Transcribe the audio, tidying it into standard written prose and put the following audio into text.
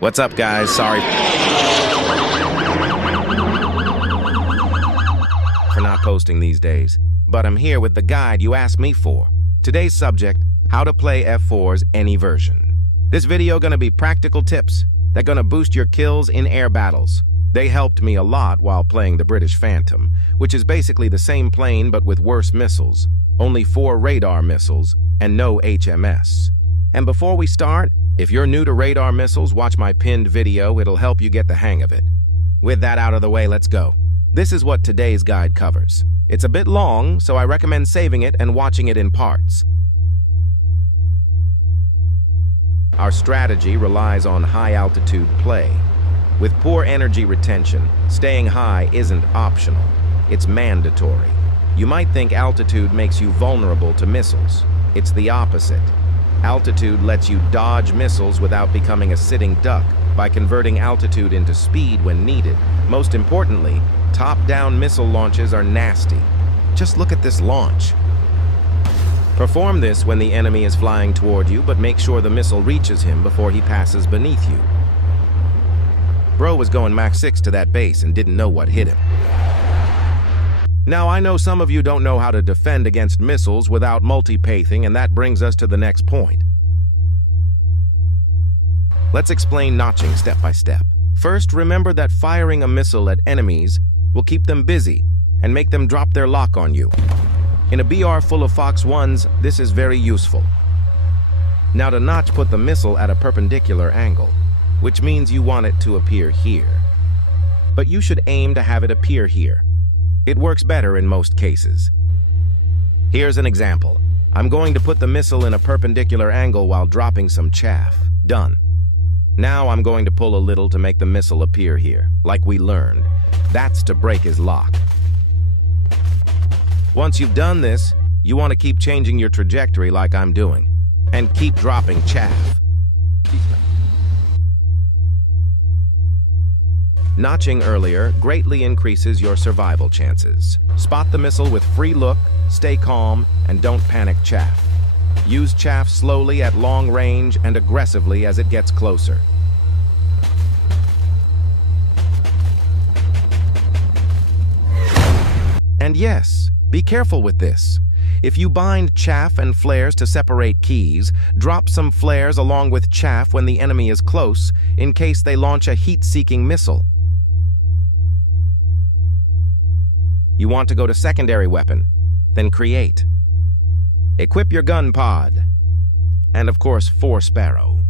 What's up, guys? Sorry for not posting these days, but I'm here with the guide you asked me for. Today's subject, how to play F4's any version. This video gonna be practical tips that gonna boost your kills in air battles. They helped me a lot while playing the British Phantom, which is basically the same plane but with worse missiles, only 4 radar missiles and no HMS. And before we start, if you're new to radar missiles, watch my pinned video, it'll help you get the hang of it. With that out of the way, let's go. This is what today's guide covers. It's a bit long, so I recommend saving it and watching it in parts. Our strategy relies on high-altitude play. With poor energy retention, staying high isn't optional. It's mandatory. You might think altitude makes you vulnerable to missiles. It's the opposite. Altitude lets you dodge missiles without becoming a sitting duck by converting altitude into speed when needed. Most importantly, top-down missile launches are nasty. Just look at this launch. Perform this when the enemy is flying toward you, but make sure the missile reaches him before he passes beneath you. Bro was going Mach 6 to that base and didn't know what hit him. Now, I know some of you don't know how to defend against missiles without multi-pathing, and that brings us to the next point. Let's explain notching step by step. First, remember that firing a missile at enemies will keep them busy and make them drop their lock on you. In a BR full of Fox 1s, this is very useful. Now to notch, put the missile at a perpendicular angle, which means you want it to appear here. But you should aim to have it appear here. It works better in most cases. Here's an example. I'm going to put the missile in a perpendicular angle while dropping some chaff. Done. Now I'm going to pull a little to make the missile appear here, like we learned. That's to break his lock. Once you've done this, you want to keep changing your trajectory like I'm doing, and keep dropping chaff. Notching earlier greatly increases your survival chances. Spot the missile with free look, stay calm, and don't panic chaff. Use chaff slowly at long range and aggressively as it gets closer. And yes, be careful with this. If you bind chaff and flares to separate keys, drop some flares along with chaff when the enemy is close in case they launch a heat-seeking missile. You want to go to secondary weapon, then create. Equip your gun pod, and of course 4 Sparrow.